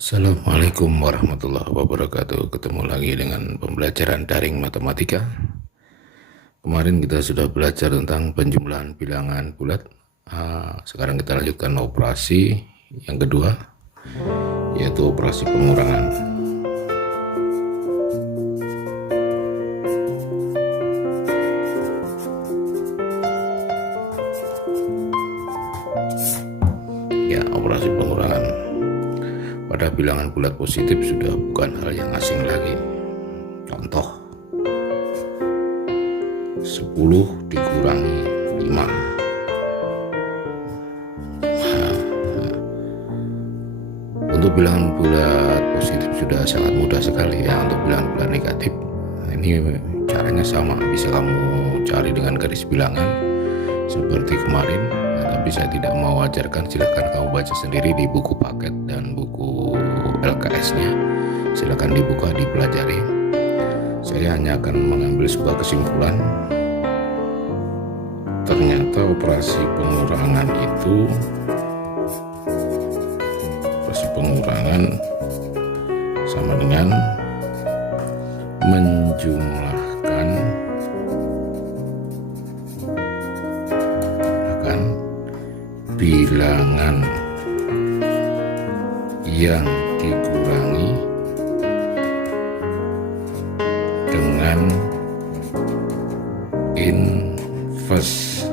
Assalamualaikum warahmatullahi wabarakatuh. Ketemu lagi dengan pembelajaran daring matematika. Kemarin kita sudah belajar tentang penjumlahan bilangan bulat. Sekarang kita lanjutkan operasi yang kedua, yaitu operasi pengurangan. Ya, operasi pengurangan pada bilangan bulat positif sudah bukan hal yang asing lagi. Contoh, 10 dikurangi 5. Untuk bilangan bulat positif sudah sangat mudah sekali ya. Untuk bilangan bulat negatif, ini caranya sama, bisa kamu cari dengan garis bilangan seperti kemarin ya, tapi saya tidak mau ajarkan. Silahkan kamu baca sendiri di buku paket dan buku LKS nya, silahkan dibuka, dipelajari. Saya hanya akan mengambil sebuah kesimpulan. Ternyata operasi pengurangan sama dengan menjumlahkan bilangan yang dikurangi dengan inverse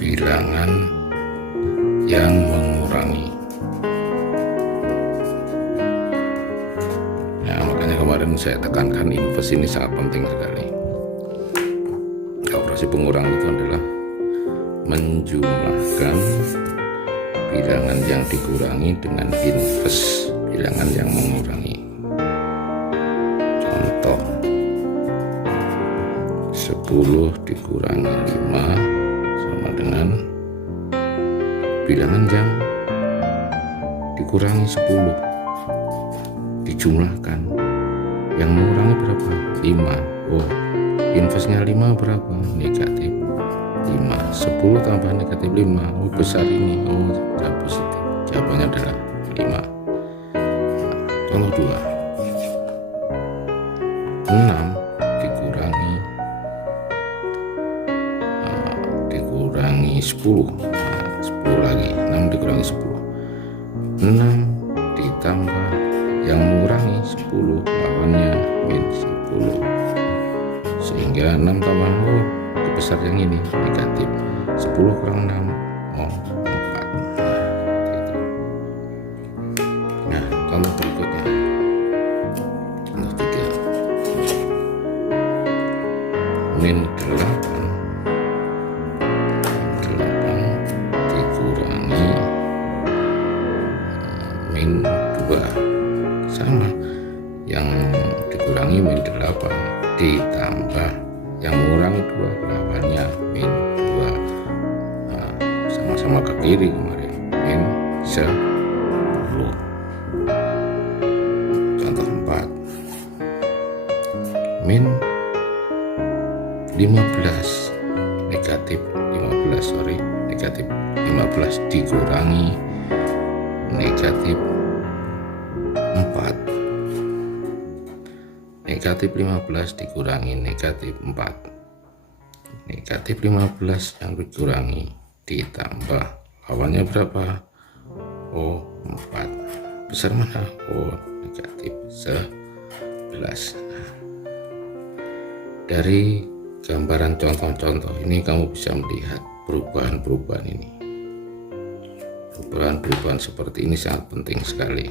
bilangan yang mengurangi. Nah, makanya kemarin saya tekankan inverse ini sangat penting sekali. Operasi pengurangan itu adalah menjumlahkan bilangan yang dikurangi dengan inverse bilangan yang mengurangi. Contoh, 10 dikurangi 5 sama dengan bilangan yang dikurangi 10 dijumlahkan, yang mengurangi berapa? 5. Oh, inverse-nya 5 berapa? Negatif 5. 10 tambah negatif 5, oh besar ini, oh jawab positif. Jawabannya adalah 5. Contoh 2, 6 dikurangi 10. 10 lagi, 6 dikurangi 10. 6 ditambah yang mengurangi 10, lawannya min 10. Sehingga 6 tambah besar yang ini negatif 10 kurang 6, 4. Nah, contoh berikutnya, contoh 3, min 8 dikurangi min 2. Sama, yang dikurangi min 8 ditambah yang mengurangi 2, lawannya min 2. Sama-sama ke kiri kemarin, min 10. Contoh 4, min 15 negatif 15 dikurangi negatif 4. Negatif 15 dikurangi negatif 4. Negatif 15 yang dikurangi ditambah, lawannya berapa? 4. Besar mana? Negatif 11. Dari gambaran contoh-contoh ini kamu bisa melihat perubahan-perubahan ini. Perubahan-perubahan seperti ini sangat penting sekali.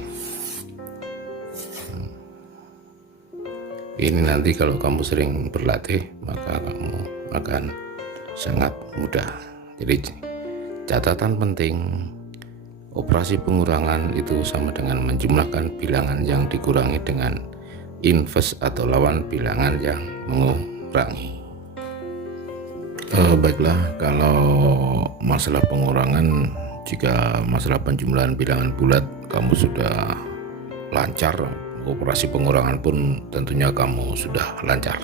Ini nanti kalau kamu sering berlatih, maka kamu akan sangat mudah. Jadi catatan penting, operasi pengurangan itu sama dengan menjumlahkan bilangan yang dikurangi dengan inverse atau lawan bilangan yang mengurangi. Baiklah, kalau masalah pengurangan, jika masalah penjumlahan bilangan bulat kamu sudah lancar, operasi pengurangan pun tentunya kamu sudah lancar.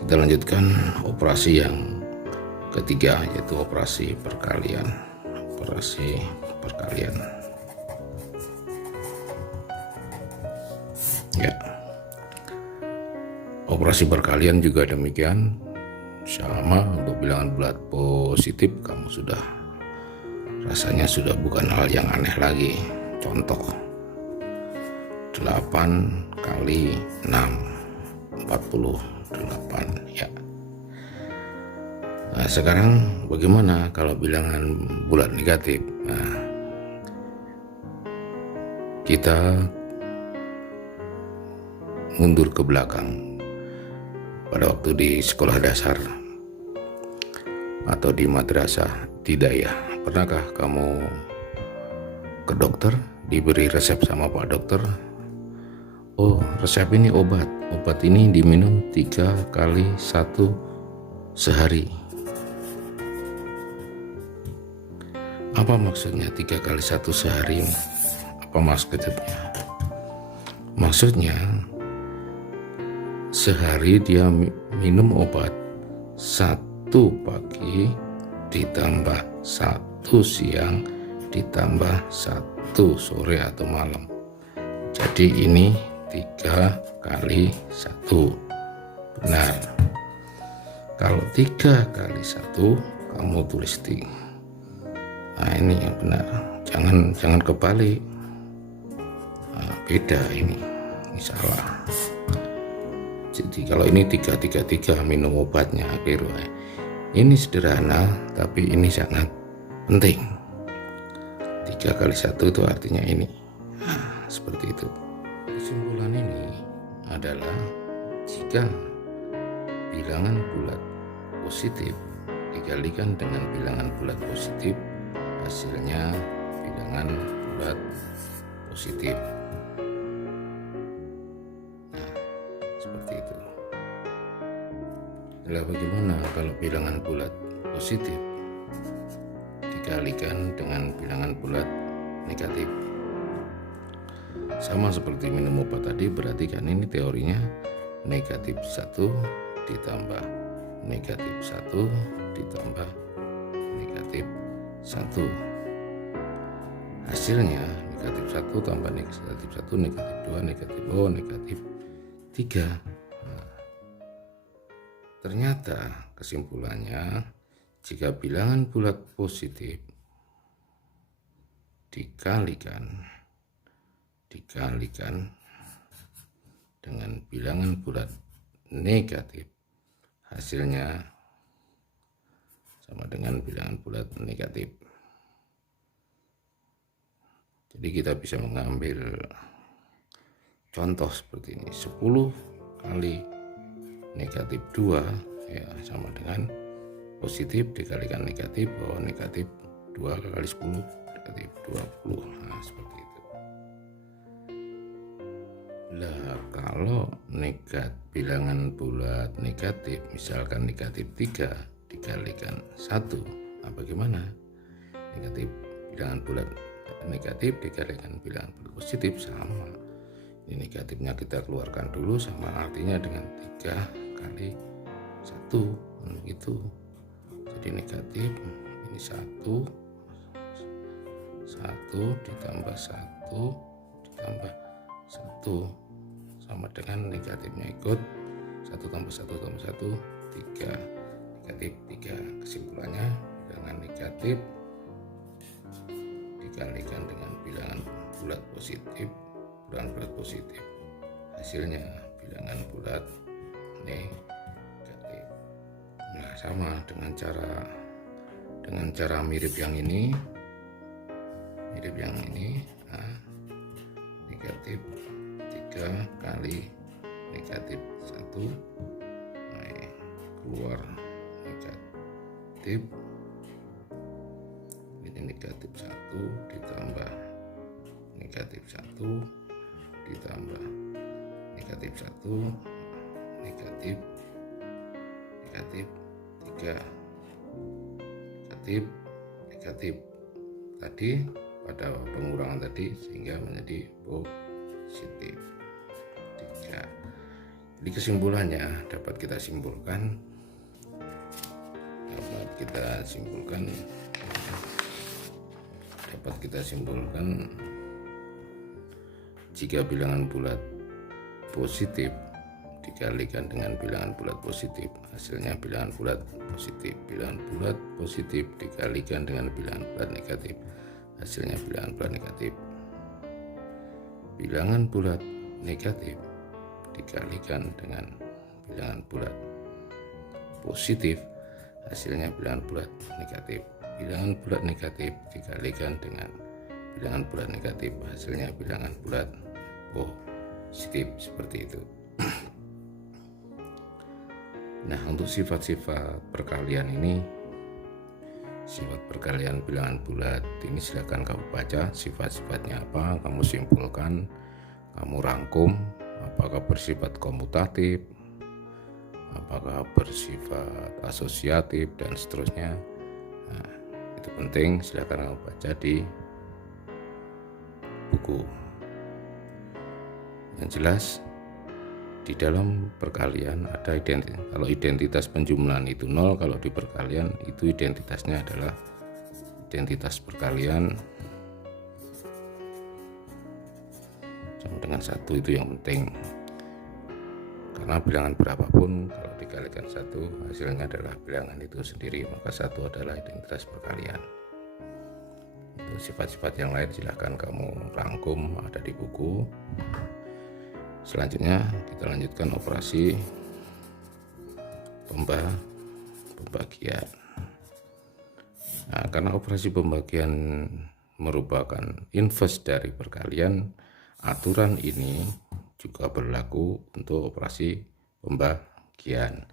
Kita lanjutkan operasi yang ketiga, yaitu operasi perkalian. Ya, operasi perkalian juga demikian, sama untuk bilangan bulat positif kamu sudah rasanya sudah bukan hal yang aneh lagi. Contoh 8 kali 6 48 ya. Nah, sekarang bagaimana kalau bilangan bulat negatif? Nah, kita mundur ke belakang pada waktu di sekolah dasar atau di madrasah tidak ya. Pernahkah kamu ke dokter, diberi resep sama Pak Dokter? Oh, resep ini obat ini diminum 3 kali 1 sehari. Apa maksudnya 3 kali 1 sehari ini? Apa maksudnya? Maksudnya sehari dia minum obat 1 pagi ditambah 1 siang ditambah 1 sore atau malam. Jadi ini 3 kali 1. Benar. Kalau 3 kali 1 kamu tulis 3. Nah, ini yang benar. Jangan kebalik. Nah, beda ini salah. Jadi kalau ini 3 minum obatnya keliru. Ini sederhana tapi ini sangat penting. 3 kali 1 itu artinya ini. Nah, seperti itu. Kesimpulan ini adalah jika bilangan bulat positif dikalikan dengan bilangan bulat positif, hasilnya bilangan bulat positif. Nah, seperti itu. Lalu bagaimana kalau bilangan bulat positif dikalikan dengan bilangan bulat negatif? Sama seperti minum obat tadi, berarti kan ini teorinya negatif 1 ditambah negatif 1 ditambah negatif 1. Hasilnya negatif 1 tambah negatif 1, negatif 2, negatif 3. Nah, ternyata kesimpulannya jika bilangan bulat positif dikalikan dengan bilangan bulat negatif, hasilnya sama dengan bilangan bulat negatif. Jadi kita bisa mengambil contoh seperti ini. 10 kali negatif 2 ya sama dengan positif dikalikan negatif, bahwa negatif 2 kali 10 negatif 20. Nah, seperti itu. Lah, kalau bilangan bulat negatif, misalkan negatif 3 dikalikan 1, nah bagaimana? Bilangan bulat negatif dikalikan bilangan bulat positif sama. Ini negatifnya kita keluarkan dulu, sama artinya dengan 3 kali 1 begitu. Jadi negatif ini 1 ditambah 1 ditambah 1 sama dengan negatifnya ikut 1 tambah 1 tambah 1 3, negatif 3. Kesimpulannya bilangan negatif dikalikan dengan bilangan bulat positif, hasilnya bilangan bulat negatif. Nah, sama dengan cara mirip yang ini, nah, negatif 3 kali negatif 1, nah, keluar negatif, ini negatif 1 ditambah negatif 1 ditambah negatif 1, negatif 3, negatif tadi pada pengurangan tadi sehingga menjadi positif 3. Jadi kesimpulannya dapat kita simpulkan jika bilangan bulat positif dikalikan dengan bilangan bulat positif, hasilnya bilangan bulat positif. Bilangan bulat positif dikalikan dengan bilangan bulat negatif, hasilnya bilangan bulat negatif. Bilangan bulat negatif dikalikan dengan bilangan bulat positif, hasilnya bilangan bulat negatif. Bilangan bulat negatif dikalikan dengan bilangan bulat negatif, hasilnya bilangan bulat positif, seperti itu. Nah, untuk sifat-sifat perkalian ini, sifat perkalian bilangan bulat ini silakan kamu baca sifat-sifatnya apa, kamu simpulkan, kamu rangkum, apakah bersifat komutatif, apakah bersifat asosiatif, dan seterusnya. Nah, itu penting, silakan kamu baca di buku. Yang jelas, di dalam perkalian ada identitas. Kalau identitas penjumlahan itu 0, kalau di perkalian itu identitasnya adalah identitas perkalian sama dengan 1. Itu yang penting, karena bilangan berapapun kalau dikalikan 1 hasilnya adalah bilangan itu sendiri, maka 1 adalah identitas perkalian. Itu sifat-sifat yang lain silahkan kamu rangkum, ada di buku. Selanjutnya kita lanjutkan operasi pembagian. Nah, karena operasi pembagian merupakan inverse dari perkalian, aturan ini juga berlaku untuk operasi pembagian.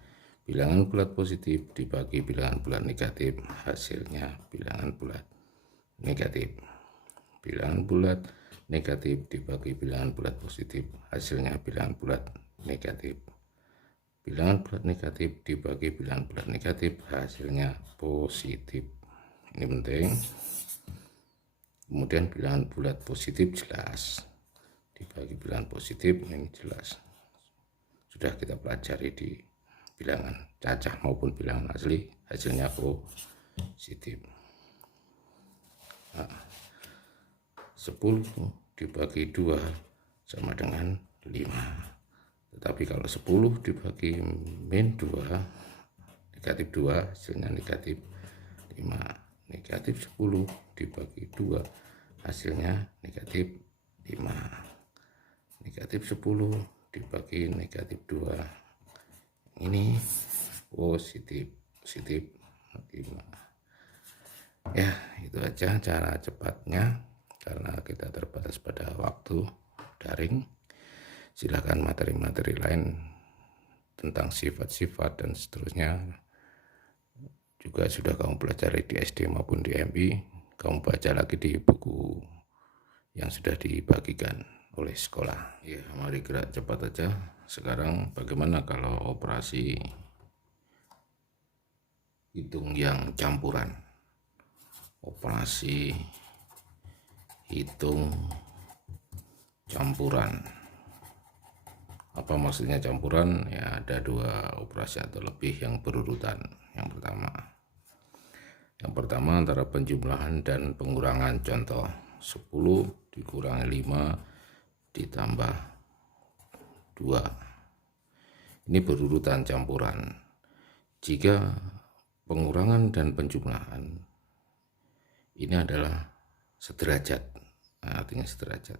Bilangan bulat positif dibagi bilangan bulat negatif, hasilnya bilangan bulat negatif. Bilangan bulat negatif dibagi bilangan bulat positif, hasilnya bilangan bulat negatif. Bilangan bulat negatif dibagi bilangan bulat negatif, hasilnya positif. Ini penting. Kemudian bilangan bulat positif jelas dibagi bilangan positif, ini jelas sudah kita pelajari di bilangan cacah maupun bilangan asli, hasilnya positif. Nah, 10 dibagi 2 sama dengan 5. Tetapi kalau 10 dibagi min 2, negatif 2, hasilnya negatif 5. Negatif 10 dibagi 2, hasilnya negatif 5. Negatif 10 dibagi negatif 2, ini positif 5. Ya, itu aja cara cepatnya, karena kita terbatas pada waktu daring. Silakan materi-materi lain tentang sifat-sifat dan seterusnya juga sudah kamu pelajari di SD maupun di MI. Kamu baca lagi di buku yang sudah dibagikan oleh sekolah. Ya, mari gerak cepat aja. Sekarang bagaimana kalau operasi hitung yang campuran? Operasi hitung campuran. Apa maksudnya campuran? Ya, ada 2 operasi atau lebih yang berurutan. Yang pertama antara penjumlahan dan pengurangan. Contoh 10 dikurangi 5 ditambah 2. Ini berurutan campuran. Jika pengurangan dan penjumlahan ini adalah sederajat, nah, artinya sederajat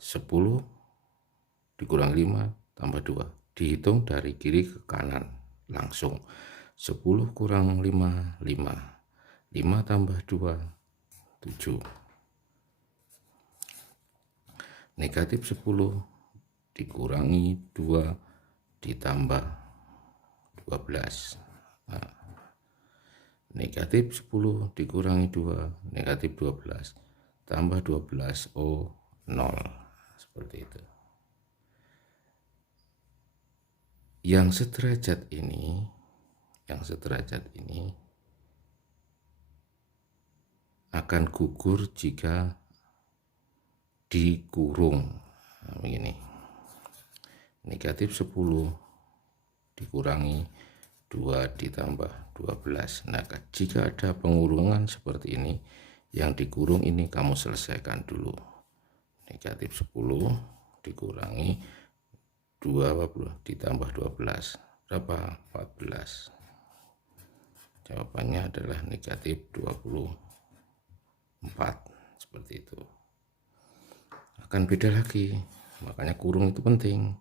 10 dikurangi 5 tambah 2, dihitung dari kiri ke kanan langsung. 10 kurang 5, 5 tambah 2, 7. Negatif 10 dikurangi 2 ditambah 12. Nah, negatif 10 dikurangi 2, negatif 12 tambah 12, 0. Seperti itu. Yang sederajat ini akan gugur jika dikurung. Nah, begini. Negatif 10 dikurangi 2 ditambah 12. Nah, jika ada pengurungan seperti ini, yang dikurung ini kamu selesaikan dulu. Negatif 10 dikurangi 20 ditambah 12 berapa? 14. Jawabannya adalah negatif 24. Seperti itu. Akan beda lagi, makanya kurung itu penting.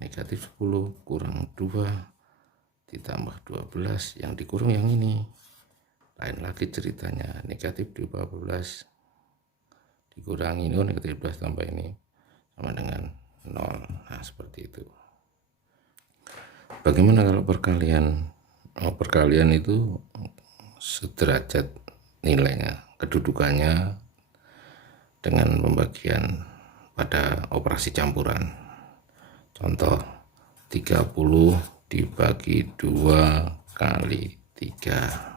Negatif 10 kurang 2 ditambah 12, yang dikurung yang ini. Lain lagi ceritanya, negatif 12 dikurangi ini, negatif 12 tambah ini sama dengan 0. Nah, seperti itu. Bagaimana kalau perkalian? Perkalian itu sederajat nilainya, kedudukannya dengan pembagian pada operasi campuran. Contoh 30 dibagi 2 kali 3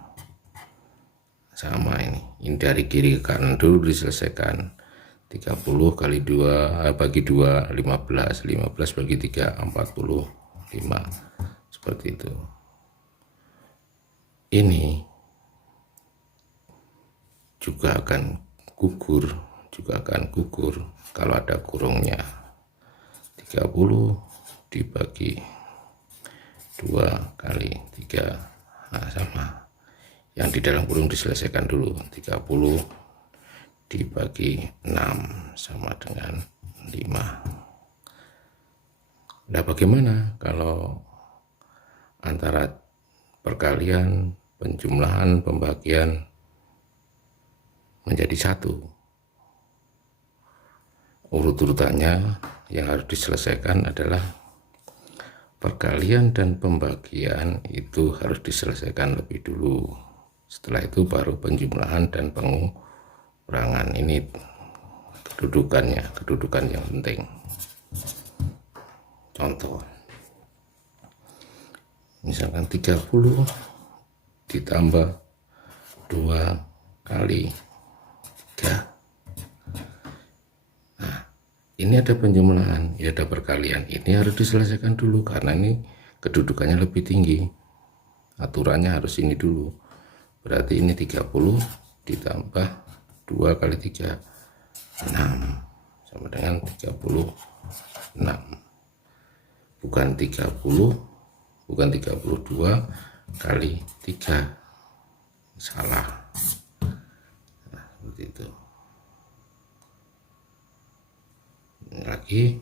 sama ini dari kiri ke kanan dulu diselesaikan. 30 kali 2 bagi 2 15 bagi 3 45. Seperti itu. Ini juga akan gugur kalau ada kurungnya. 30 dibagi 2 kali 3, nah, sama. Yang di dalam kurung diselesaikan dulu. 30 dibagi 6 sama dengan 5. Nah, bagaimana kalau antara perkalian, penjumlahan, pembagian menjadi satu? Urut-urutannya yang harus diselesaikan adalah perkalian dan pembagian itu harus diselesaikan lebih dulu. Setelah itu baru penjumlahan dan pengurangan. Ini kedudukan yang penting. Contoh, misalkan 30 ditambah 2 kali 3. Nah, ini ada penjumlahan, ya ada perkalian. Ini harus diselesaikan dulu karena ini kedudukannya lebih tinggi. Aturannya harus ini dulu. Berarti ini 30 ditambah 2 kali 3, 6 sama dengan 36. Bukan 32 kali 3. Salah. Nah, seperti itu. Ini lagi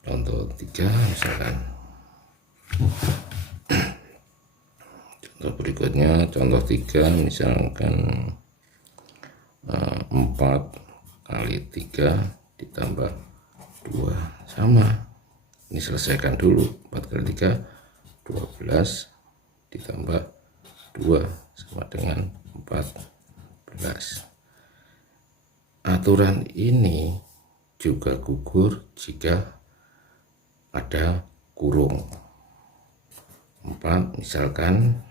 contoh 3 misalkan. Contoh berikutnya, contoh 3 misalkan 4 kali 3 ditambah 2 sama. Ini selesaikan dulu. 4 kali 3 12 ditambah 2 sama dengan 14. Aturan ini juga gugur jika ada kurung. 4 misalkan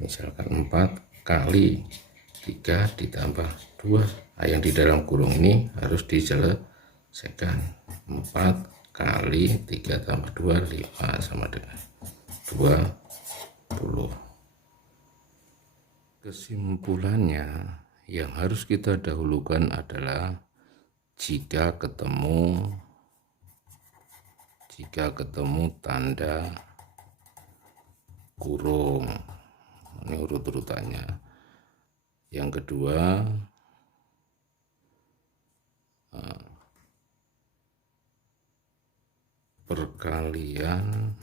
4 kali 3 ditambah 2. Nah, yang di dalam kurung ini harus diselesaikan. 4 kali 3 tambah 2 5 sama dengan 20. Kesimpulannya, yang harus kita dahulukan adalah jika ketemu tanda kurung. Ini urut-urutannya. Yang kedua, perkalian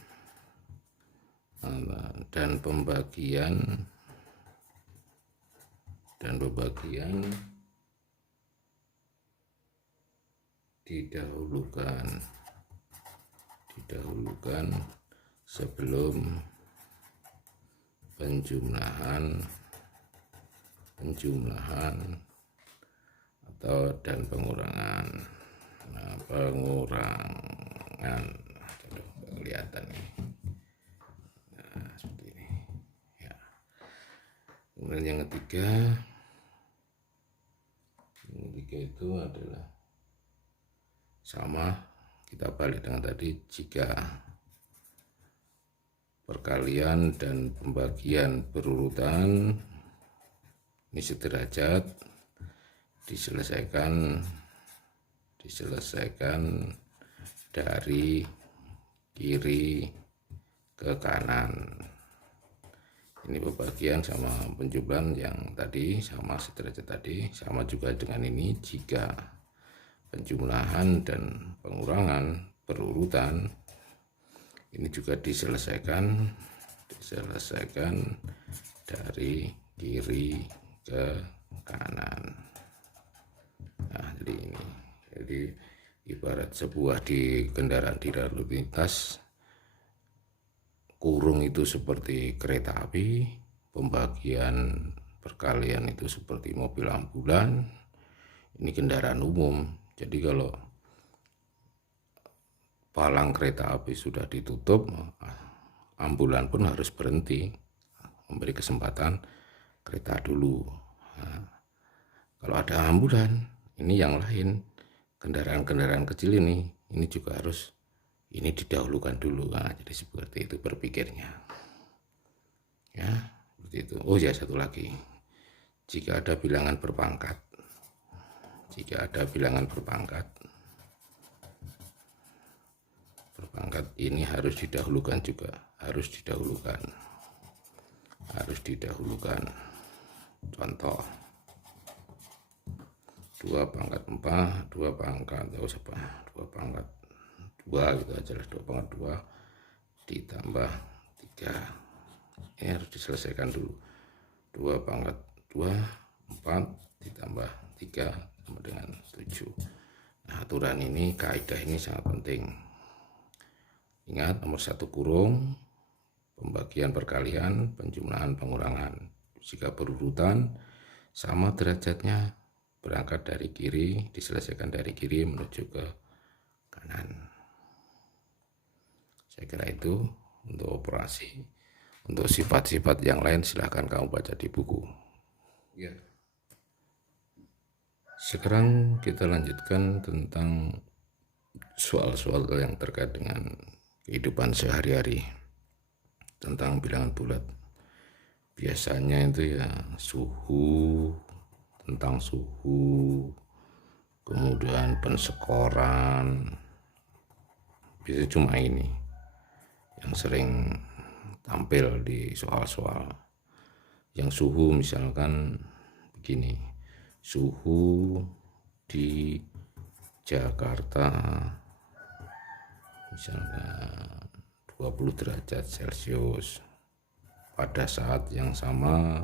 dan pembagian didahulukan sebelum penjumlahan atau dan pengurangan. Nah, pengurangan kelihatan nih. Nah, seperti ini ya. Kemudian yang ketiga itu adalah sama, kita balik dengan tadi. Jika perkalian dan pembagian berurutan, Ini sederajat, diselesaikan dari kiri ke kanan. Ini pembagian sama penjumlahan yang tadi, sama sederajat tadi, sama juga dengan ini. Jika penjumlahan dan pengurangan berurutan, ini juga diselesaikan dari kiri ke kanan. Nah, jadi ibarat sebuah kendaraan di lalu lintas, kurung itu seperti kereta api, pembagian perkalian itu seperti mobil ambulan, ini kendaraan umum. Jadi kalau palang kereta api sudah ditutup, ambulan pun harus berhenti, memberi kesempatan kereta dulu. Nah, kalau ada ambulan, ini yang lain, kendaraan-kendaraan kecil ini juga harus didahulukan dulu. Nah, jadi seperti itu berpikirnya. Ya, seperti itu. Oh ya, satu lagi. Jika ada bilangan berpangkat, ini harus didahulukan juga, harus didahulukan. Contoh 2 pangkat 4, 2 pangkat 2 pangkat 2 gitu aja lah, 2 pangkat 2 ditambah 3. Ini harus diselesaikan dulu. 2 pangkat 2, 4 ditambah 3 sama dengan 7. Nah, aturan ini, kaidah ini sangat penting. Ingat, nomor 1 kurung, pembagian perkalian, penjumlahan, pengurangan. Jika berurutan, sama derajatnya, berangkat dari kiri, diselesaikan dari kiri menuju ke kanan. Saya kira itu untuk operasi. Untuk sifat-sifat yang lain silahkan kamu baca di buku. Ya. Sekarang kita lanjutkan tentang soal-soal yang terkait dengan kehidupan sehari-hari tentang bilangan bulat. Biasanya itu ya tentang suhu, kemudian pensekoran. Biasanya cuma ini yang sering tampil di soal-soal. Yang suhu misalkan begini, suhu di Jakarta misalnya 20 derajat Celcius pada saat yang sama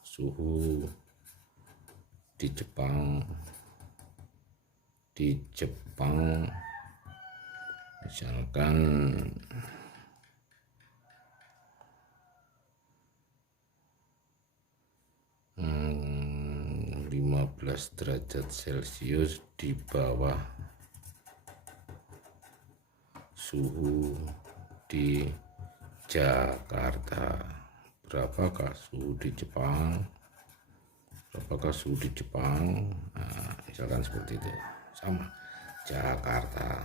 suhu di Jepang misalkan 15 derajat Celcius di bawah suhu di Jakarta. Berapakah suhu di Jepang? Nah, misalkan seperti itu. Sama Jakarta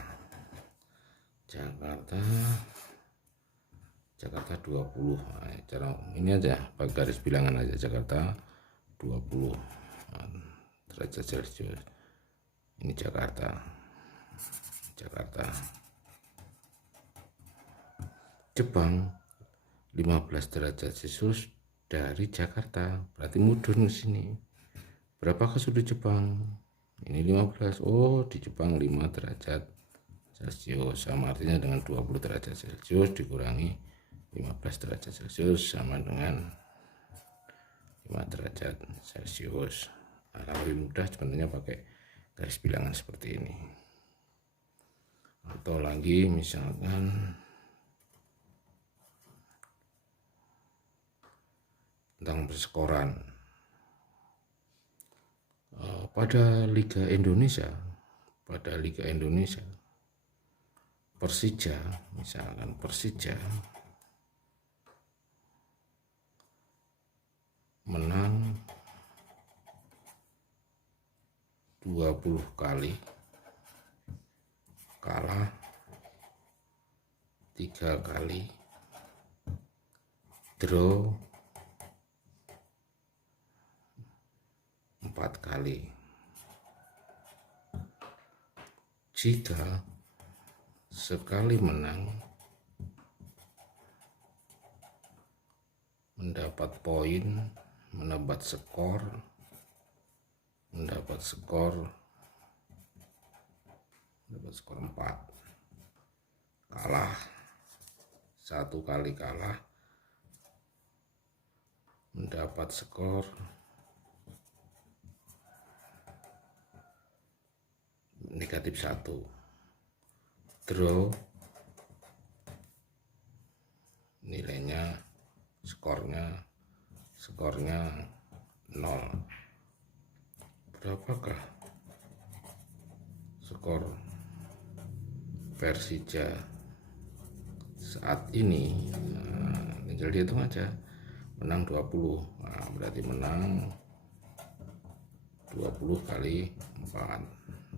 20. Nah, cara ini aja pakai garis bilangan aja, Jakarta 20 derajat Celcius. Ini Jakarta. Jepang 15 derajat Celcius dari Jakarta, berarti mudun ke sini. Berapakah suhu di Jepang? Ini 15. Oh, di Jepang 5 derajat Celcius, sama artinya dengan 20 derajat Celcius dikurangi 15 derajat Celcius sama dengan 5 derajat Celcius. Nah, lebih mudah sebenarnya pakai garis bilangan seperti ini. Atau lagi misalkan tentang persekoran. Pada Liga Indonesia, Persija menang 20 kali, kalah 13 3 kali, draw 4 kali. Jika sekali menang mendapat poin, mendapat skor 4, kalah 1 kali, kalah mendapat skor -1, draw nilainya skornya 0. Berapakah skor Persija saat ini? Tinggal dihitung aja. Menang 20, nah, berarti menang 20 kali 4,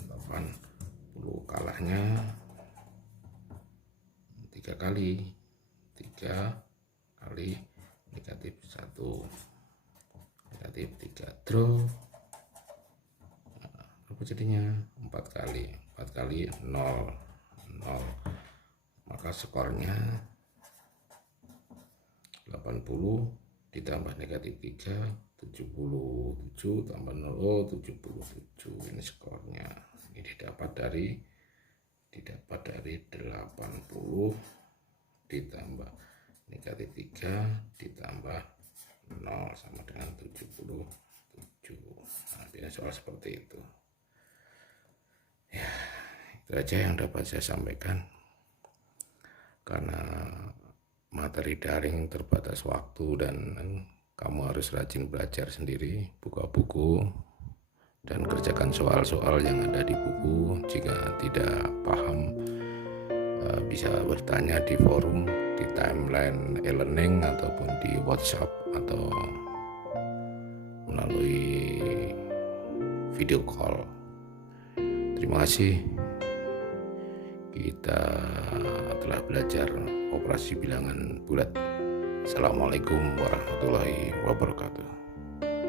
80. Kalahnya 3 kali, -1, -3, draw. Nah, apa jadinya? 4 kali 0, maka skornya 80 ditambah -3, 77 tambah 0, 77. Ini skornya. Ini didapat dari 80 ditambah -3 ditambah 0 sama dengan 77. Nah, biasanya soal seperti itu. Ya, itu aja yang dapat saya sampaikan. Karena materi daring terbatas waktu dan kamu harus rajin belajar sendiri, buka buku dan kerjakan soal-soal yang ada di buku. Jika tidak paham, bisa bertanya di forum, di timeline e-learning ataupun di WhatsApp atau melalui video call. Terima kasih. Kita telah belajar operasi bilangan bulat. Assalamualaikum warahmatullahi wabarakatuh.